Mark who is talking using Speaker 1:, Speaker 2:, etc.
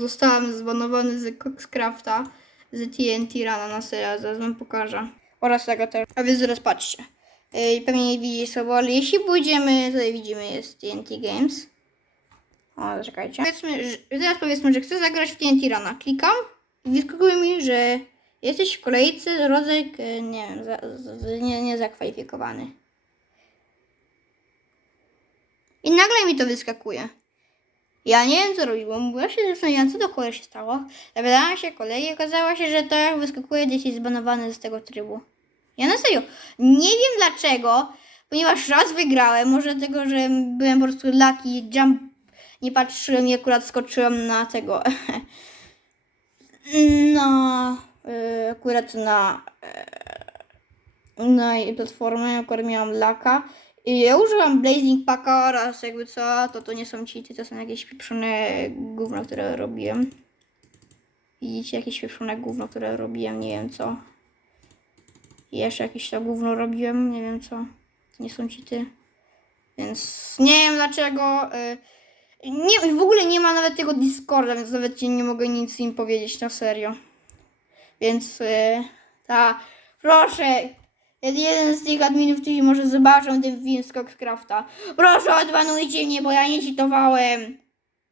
Speaker 1: Zostałem zbanowany z Coxcrafta, z TNT Rana na serio, zaraz wam pokażę. Oraz tego też. A więc zaraz patrzcie. Yy, pewnie nie widzicie słowo, ale jeśli pójdziemy, tutaj widzimy jest TNT Games. O, zaczekajcie. Powiedzmy, że, teraz powiedzmy, że chcę zagrać w TNT Rana. Klikam i wyskakuje mi, że jesteś w kolejce, rodzaj, yy, nie wiem, za, za, nie, nie zakwalifikowany. I nagle mi to wyskakuje. Ja nie wiem co robić, bo ja się zastanawiałam, co do cholery się stało. Zapytałam się kolei i okazało się, że to jak wyskakuje gdzieś jest zbanowany z tego trybu. Ja na serio, nie wiem dlaczego, ponieważ raz wygrałem, może dlatego, że byłem po prostu lucky, jump, nie patrzyłem i akurat skoczyłem na tego, na, y, akurat na, y, na platformę, akurat miałam laka. Ja użyłam Blazing Packa oraz jakby co, to to nie są cheaty, to są jakieś pieprzone gówno, które robiłem. Widzicie, jakieś pieprzone gówno, które robiłem, nie wiem co. Jeszcze jakieś to gówno robiłem, nie wiem co. To nie są cheaty. Więc nie wiem dlaczego. y, Nie, w ogóle nie ma nawet tego Discorda, więc nawet nie mogę nic im powiedzieć na serio. Więc y, ta, proszę, jeden z tych adminów, którzy może zobaczą ten film z Coxcrafta. Proszę odbanujcie mnie, bo ja nie cheatowałem.